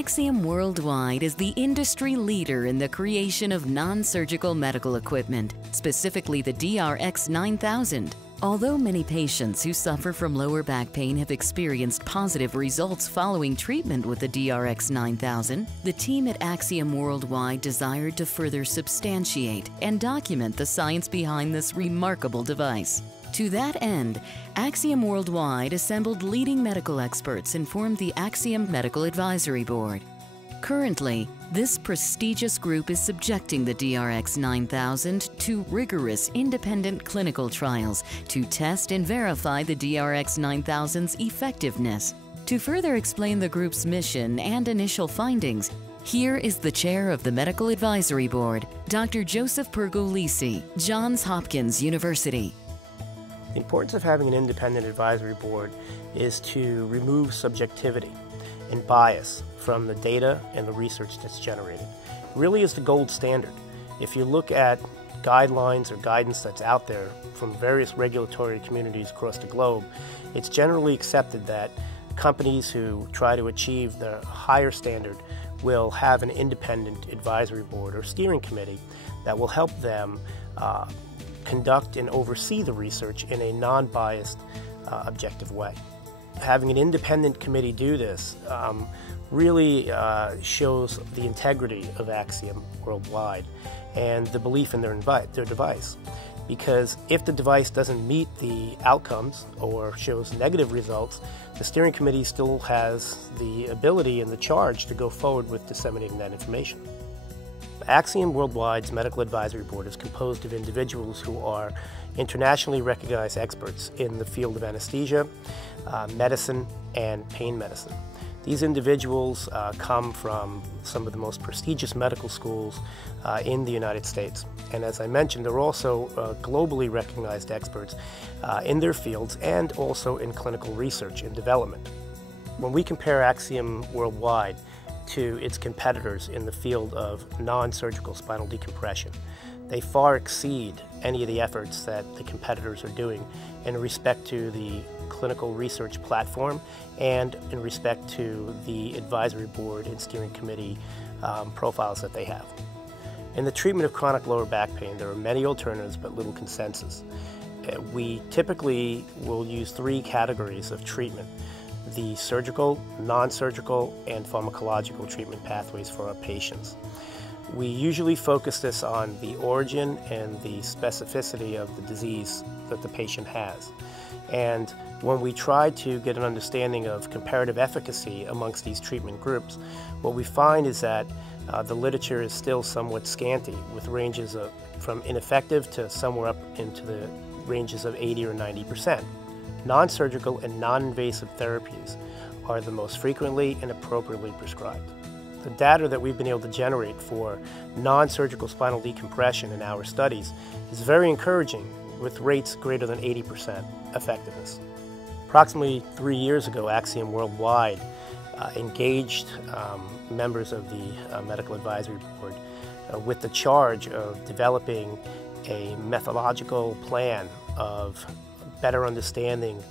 Axiom Worldwide is the industry leader in the creation of non-surgical medical equipment, specifically the DRX 9000. Although many patients who suffer from lower back pain have experienced positive results following treatment with the DRX 9000, the team at Axiom Worldwide desired to further substantiate and document the science behind this remarkable device. To that end, Axiom Worldwide assembled leading medical experts and formed the Axiom Medical Advisory Board. Currently, this prestigious group is subjecting the DRX 9000 to rigorous independent clinical trials to test and verify the DRX 9000's effectiveness. To further explain the group's mission and initial findings, here is the chair of the Medical Advisory Board, Dr. Joseph Pergolesi, Johns Hopkins University. The importance of having an independent advisory board is to remove subjectivity and bias from the data and the research that's generated. It really is the gold standard. If you look at guidelines or guidance that's out there from various regulatory communities across the globe, it's generally accepted that companies who try to achieve the higher standard will have an independent advisory board or steering committee that will help them conduct and oversee the research in a non-biased, objective way. Having an independent committee do this really shows the integrity of Axiom Worldwide and the belief in their device. Because if the device doesn't meet the outcomes or shows negative results, the steering committee still has the ability and the charge to go forward with disseminating that information. Axiom Worldwide's Medical Advisory Board is composed of individuals who are internationally recognized experts in the field of anesthesia, medicine, and pain medicine. These individuals come from some of the most prestigious medical schools in the United States. And as I mentioned, they're also globally recognized experts in their fields and also in clinical research and development. When we compare Axiom Worldwide to its competitors in the field of non-surgical spinal decompression, they far exceed any of the efforts that the competitors are doing in respect to the clinical research platform and in respect to the advisory board and steering committee profiles that they have. In the treatment of chronic lower back pain, there are many alternatives but little consensus. We typically will use three categories of treatment: the surgical, non-surgical, and pharmacological treatment pathways for our patients. We usually focus this on the origin and the specificity of the disease that the patient has. And when we try to get an understanding of comparative efficacy amongst these treatment groups, what we find is that the literature is still somewhat scanty, with ranges from ineffective to somewhere up into the ranges of 80 or 90%. Non-surgical and non-invasive therapies are the most frequently and appropriately prescribed. The data that we've been able to generate for non-surgical spinal decompression in our studies is very encouraging, with rates greater than 80% effectiveness. Approximately 3 years ago, Axiom Worldwide engaged members of the Medical Advisory Board with the charge of developing a methodological plan of better understanding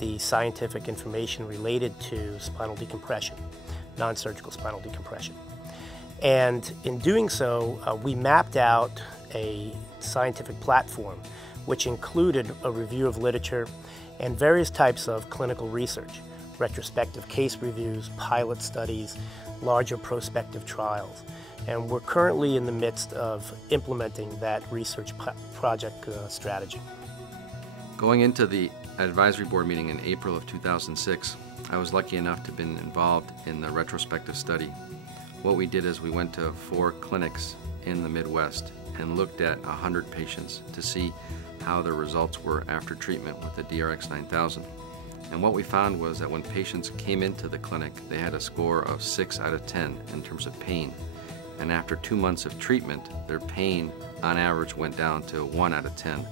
the scientific information related to spinal decompression, non-surgical spinal decompression. And in doing so, we mapped out a scientific platform which included a review of literature and various types of clinical research, retrospective case reviews, pilot studies, larger prospective trials. And we're currently in the midst of implementing that research project strategy. Going into the advisory board meeting in April of 2006, I was lucky enough to have been involved in the retrospective study. What we did is we went to 4 clinics in the Midwest and looked at 100 patients to see how their results were after treatment with the DRX 9000. And what we found was that when patients came into the clinic, they had a score of 6 out of 10 in terms of pain. And after 2 months of treatment, their pain on average went down to 1 out of 10.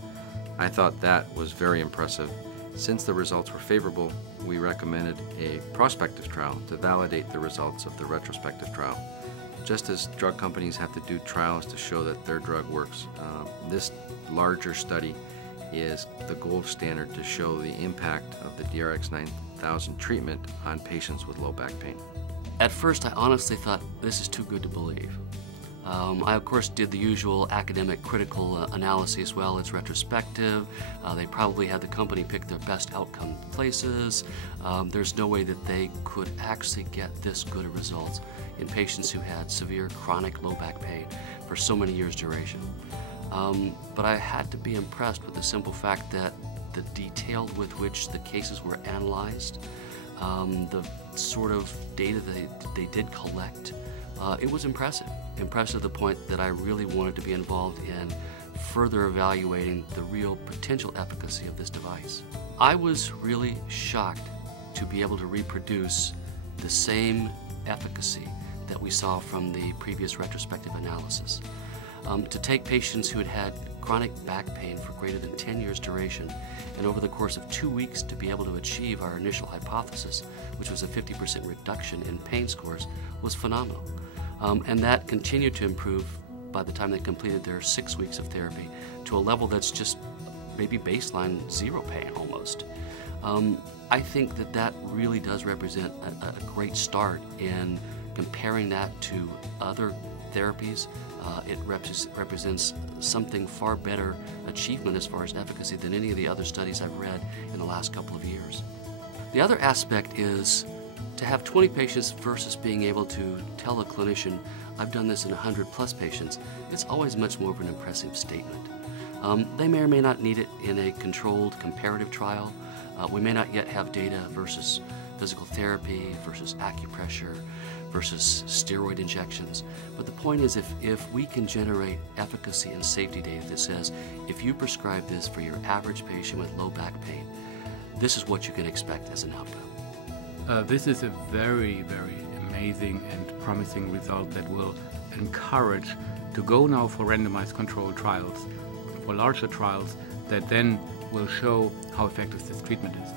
I thought that was very impressive. Since the results were favorable, we recommended a prospective trial to validate the results of the retrospective trial. Just as drug companies have to do trials to show that their drug works, this larger study is the gold standard to show the impact of the DRX 9000 treatment on patients with low back pain. At first, I honestly thought, this is too good to believe. I, of course, did the usual academic critical analysis. Well, it's retrospective. They probably had the company pick their best outcome places. There's no way that they could actually get this good of results in patients who had severe chronic low back pain for so many years' duration. But I had to be impressed with the simple fact that the detail with which the cases were analyzed, the sort of data that they did collect, it was impressive. Impressive to the point that I really wanted to be involved in further evaluating the real potential efficacy of this device. I was really shocked to be able to reproduce the same efficacy that we saw from the previous retrospective analysis. To take patients who had had chronic back pain for greater than 10 years duration, and over the course of 2 weeks to be able to achieve our initial hypothesis, which was a 50% reduction in pain scores, was phenomenal. And that continued to improve by the time they completed their 6 weeks of therapy to a level that's just maybe baseline zero pain almost. I think that that really does represent a great start in comparing that to other therapies. It represents something far better achievement as far as efficacy than any of the other studies I've read in the last couple of years. The other aspect is to have 20 patients versus being able to tell a clinician, I've done this in 100+ patients, it's always much more of an impressive statement. They may or may not need it in a controlled comparative trial. We may not yet have data versus physical therapy, versus acupressure, versus steroid injections. But the point is, if we can generate efficacy and safety data that says, if you prescribe this for your average patient with low back pain, this is what you can expect as an outcome. This is a very, very amazing and promising result that will encourage to go now for randomized controlled trials, for larger trials that then will show how effective this treatment is.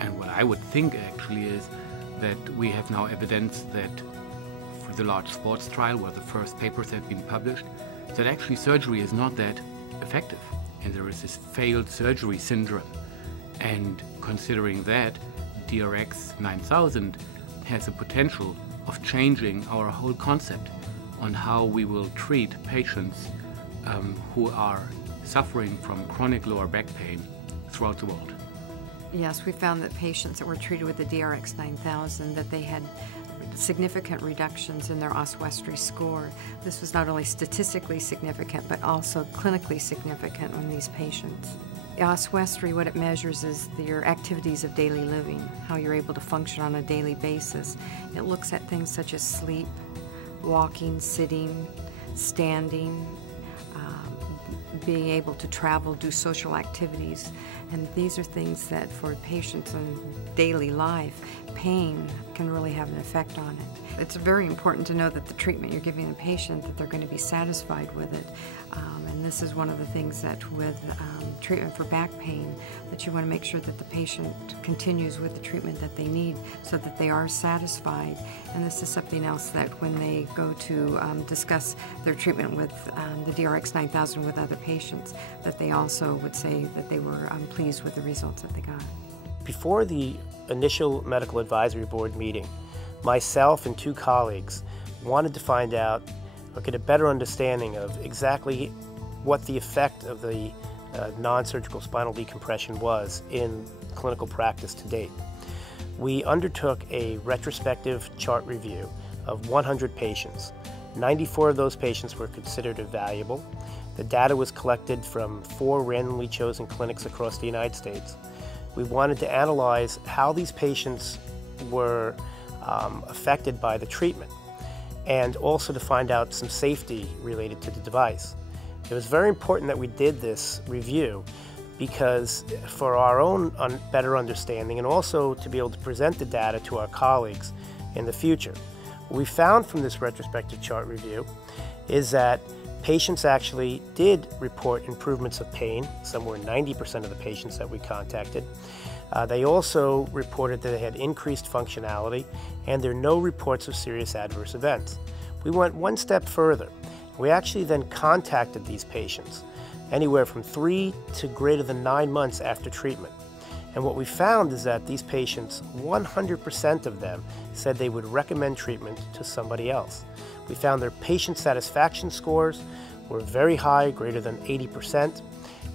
And what I would think actually is that we have now evidence that for the large sports trial where the first papers have been published, that actually surgery is not that effective. And there is this failed surgery syndrome. And considering that, DRX 9000 has a potential of changing our whole concept on how we will treat patients who are suffering from chronic lower back pain throughout the world. Yes, we found that patients that were treated with the DRX 9000, that they had significant reductions in their Oswestry score. This was not only statistically significant, but also clinically significant on these patients. Oswestry, what it measures is your activities of daily living, how you're able to function on a daily basis. It looks at things such as sleep, walking, sitting, standing, being able to travel, do social activities. And these are things that for patients in daily life, pain can really have an effect on it. It's very important to know that the treatment you're giving the patient, that they're going to be satisfied with it. And this is one of the things that with treatment for back pain, that you want to make sure that the patient continues with the treatment that they need so that they are satisfied. And this is something else that when they go to discuss their treatment with the DRX 9000 with other patients, that they also would say that they were pleased with the results that they got. Before the initial medical advisory board meeting, myself and 2 colleagues wanted to find out or get a better understanding of exactly what the effect of the non-surgical spinal decompression was in clinical practice to date. We undertook a retrospective chart review of 100 patients. 94 of those patients were considered evaluable. The data was collected from 4 randomly chosen clinics across the United States. We wanted to analyze how these patients were affected by the treatment, and also to find out some safety related to the device. It was very important that we did this review because for our own better understanding and also to be able to present the data to our colleagues in the future. What we found from this retrospective chart review is that patients actually did report improvements of pain, somewhere 90% of the patients that we contacted. They also reported that they had increased functionality, and there are no reports of serious adverse events. We went one step further. We actually then contacted these patients anywhere from 3 to greater than 9 months after treatment. And what we found is that these patients, 100% of them said they would recommend treatment to somebody else. We found their patient satisfaction scores were very high, greater than 80%,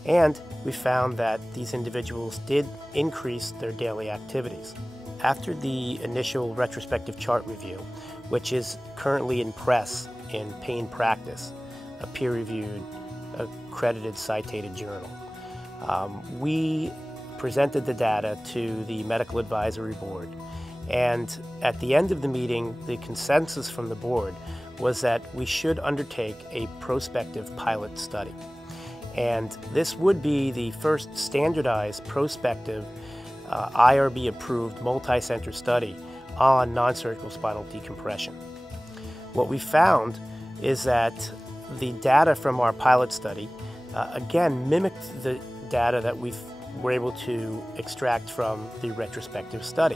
and we found that these individuals did increase their daily activities. After the initial retrospective chart review, which is currently in press in Pain Practice, a peer-reviewed, accredited, cited journal, we presented the data to the Medical Advisory Board. And at the end of the meeting, the consensus from the board was that we should undertake a prospective pilot study. And this would be the first standardized prospective IRB-approved multi-center study on non-surgical spinal decompression. What we found is that the data from our pilot study, again, mimicked the data that we were able to extract from the retrospective study.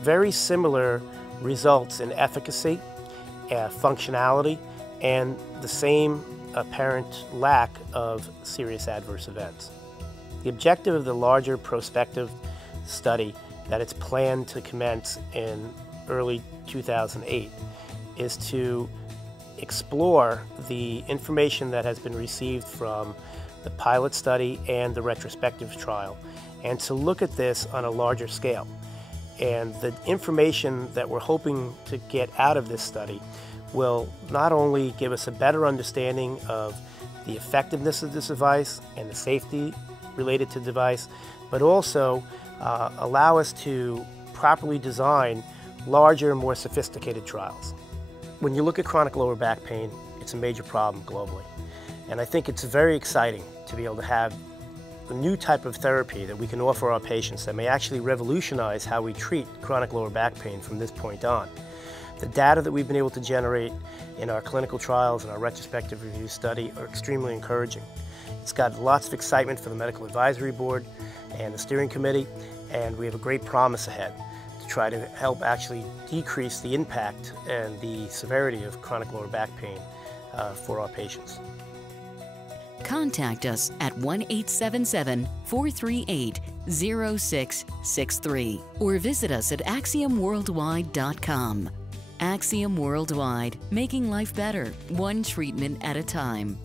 Very similar results in efficacy, functionality, and the same apparent lack of serious adverse events. The objective of the larger prospective study that it's planned to commence in early 2008 is to explore the information that has been received from the pilot study and the retrospective trial, and to look at this on a larger scale. And the information that we're hoping to get out of this study will not only give us a better understanding of the effectiveness of this device and the safety related to the device, but also allow us to properly design larger, more sophisticated trials. When you look at chronic lower back pain, it's a major problem globally. And I think it's very exciting to be able to have a new type of therapy that we can offer our patients that may actually revolutionize how we treat chronic lower back pain from this point on. The data that we've been able to generate in our clinical trials and our retrospective review study are extremely encouraging. It's got lots of excitement for the Medical Advisory Board and the Steering Committee, and we have a great promise ahead to try to help actually decrease the impact and the severity of chronic lower back pain for our patients. Contact us at 1-877-438-0663 or visit us at axiomworldwide.com. Axiom Worldwide, making life better, one treatment at a time.